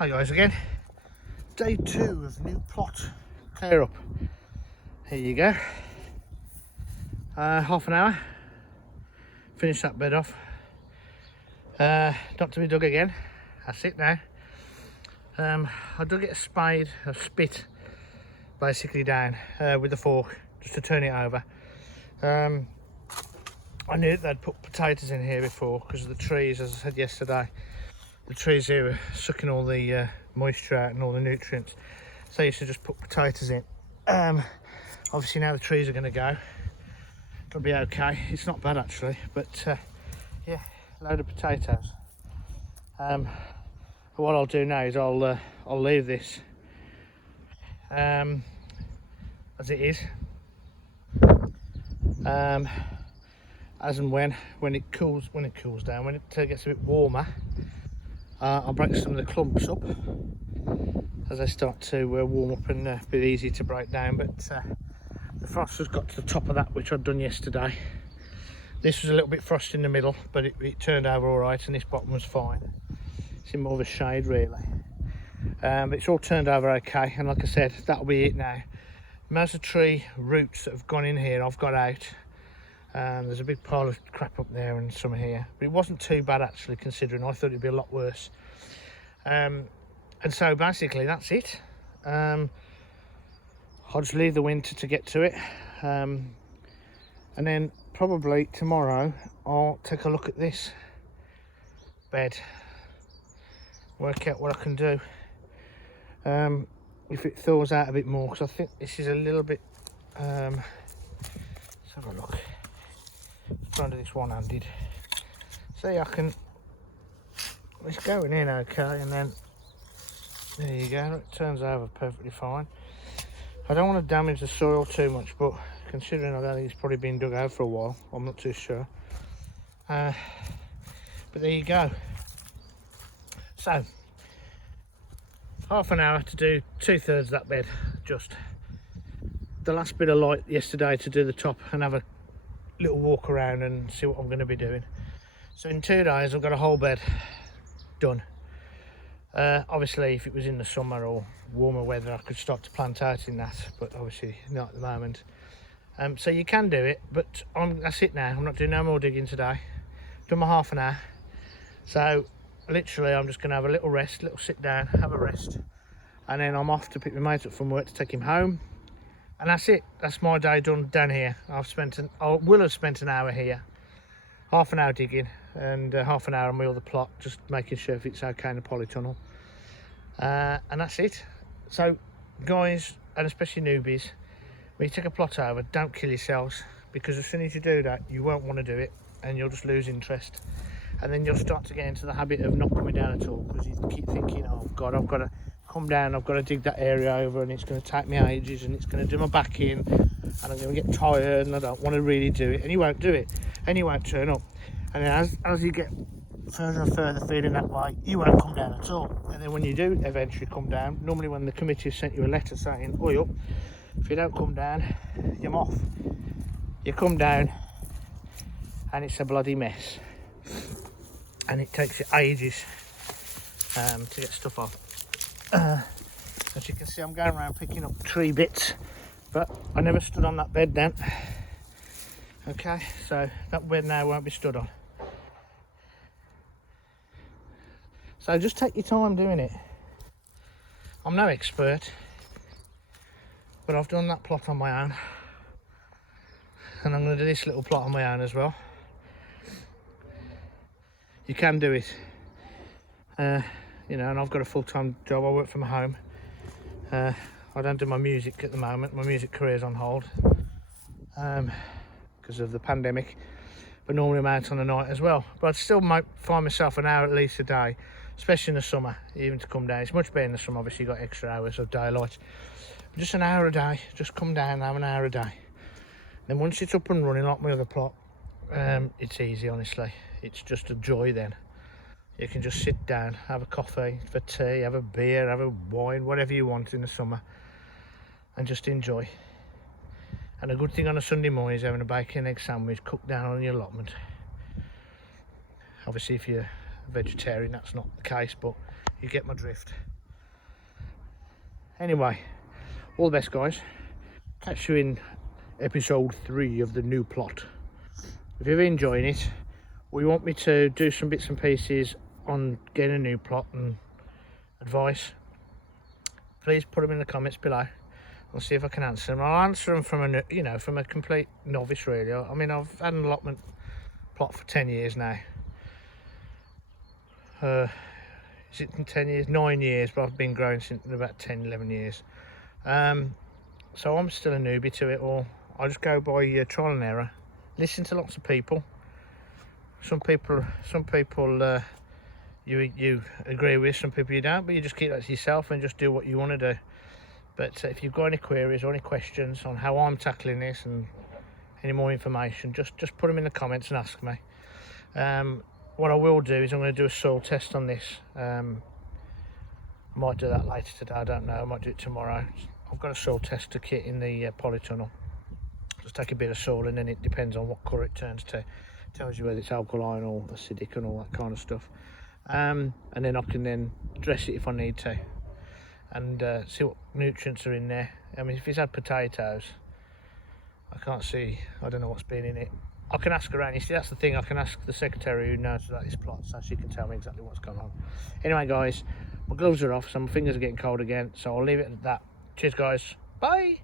Hi guys again. Day 2 of new plot clear up. Here you go. Half an hour. Finish that bed off. Not to be dug again. That's it now. I dug it a spit basically down with a fork just to turn it over. I knew they'd put potatoes in here before because of the trees, as I said yesterday. The trees here are sucking all the moisture out and all the nutrients, so I used to just put potatoes in. Obviously now the trees are going to go, it'll be okay. It's not bad actually, but yeah, load of potatoes. But what I'll do now is I'll leave this as it is, as and when it cools down, when it gets a bit warmer. I'll break some of the clumps up as they start to warm up and be easy to break down. But the frost has got to the top of that, which I'd done yesterday. This was a little bit frosty in the middle, but it turned over all right, and this bottom was fine. It's in more of a shade really, but it's all turned over okay. And like I said, that'll be it now. Most of the tree roots that have gone in here I've got out. There's a big pile of crap up there and some here, but it wasn't too bad actually, considering I thought it'd be a lot worse. And so basically that's it. I'll just leave the winter to get to it, and then probably tomorrow I'll take a look at this bed, work out what I can do, if it thaws out a bit more, because I think this is a little bit let's have a look. Try and do this one-handed. See, it's going in okay, and then there you go, it turns over perfectly fine. I don't want to damage the soil too much, but considering I don't think it's probably been dug out for a while, I'm not too sure. But there you go. So half an hour to do 2/3 of that bed. Just the last bit of light yesterday to do the top and have a little walk around and see what I'm going to be doing. So in 2 days I've got a whole bed done. Obviously if it was in the summer or warmer weather I could start to plant out in that, but obviously not at the moment. So you can do it, but that's it now. I'm not doing no more digging today. Done my half an hour, so literally I'm just going to have a little rest, little sit down, have a rest, and then I'm off to pick my mate up from work to take him home. And that's it. That's my day done down here. I will have spent an hour here, half an hour digging, and half an hour on my other plot, just making sure if it's okay in the polytunnel. And that's it. So, guys, and especially newbies, when you take a plot over, don't kill yourselves, because as soon as you do that, you won't want to do it, and you'll just lose interest, and then you'll start to get into the habit of not coming down at all, because you keep thinking, oh God, I've got to come down, I've got to dig that area over, and it's going to take me ages, and it's going to do my back in, and I'm going to get tired, and I don't want to really do it, and you won't do it, and you won't turn up. And then as you get further and further feeling that way, you won't come down at all. And then when you do eventually come down, normally when the committee has sent you a letter saying, oi up, if you don't come down, you're off. You come down and it's a bloody mess, and it takes you ages to get stuff off. As you can see, I'm going around picking up tree bits, but I never stood on that bed then. Okay, so that bed now won't be stood on. So just take your time doing it. I'm no expert, but I've done that plot on my own, and I'm going to do this little plot on my own as well. You can do it. You know, and I've got a full-time job. I work from home. I don't do my music at the moment. My music career's on hold because of the pandemic, but normally I'm out on a night as well. But I'd still might find myself an hour at least a day, especially in the summer, even to come down. It's much better in the summer, obviously you've got extra hours of daylight, but just an hour a day, just come down and have an hour a day. Then once it's up and running like my other plot, it's easy, honestly. It's just a joy then. You can just sit down, have a coffee, have a tea, have a beer, have a wine, whatever you want in the summer, and just enjoy. And a good thing on a Sunday morning is having a bacon and egg sandwich cooked down on your allotment. Obviously if you're a vegetarian that's not the case, but you get my drift. Anyway, all the best, guys. Catch you in episode 3 of the new plot. If you're enjoying it, or you want me to do some bits and pieces on getting a new plot and advice, please put them in the comments below. I'll see if I can answer them. I'll answer them from a, from a complete novice, really. I mean, I've had an allotment plot for 10 years now. Is it in 10 years? 9 years, but I've been growing since about 10, 11 years. So I'm still a newbie to it all. I just go by trial and error. Listen to lots of people. Some people you agree with, some people you don't, but you just keep that to yourself and just do what you want to do. But if you've got any queries or any questions on how I'm tackling this and any more information, just put them in the comments and ask me. What I will do is I'm going to do a soil test on this. I might do that later today, I don't know, I might do it tomorrow. I've got a soil tester kit in the polytunnel. Just take a bit of soil and then it depends on what colour it turns to. It tells you whether it's alkaline or acidic and all that kind of stuff. And then I can then dress it if I need to, and see what nutrients are in there. I mean, if it's had potatoes, I can't see, I don't know what's been in it. I can ask around. You see, that's the thing, I can ask the secretary who knows about this plot, so she can tell me exactly what's going on. Anyway, guys, my gloves are off, so my fingers are getting cold again, so I'll leave it at that. Cheers, guys. Bye.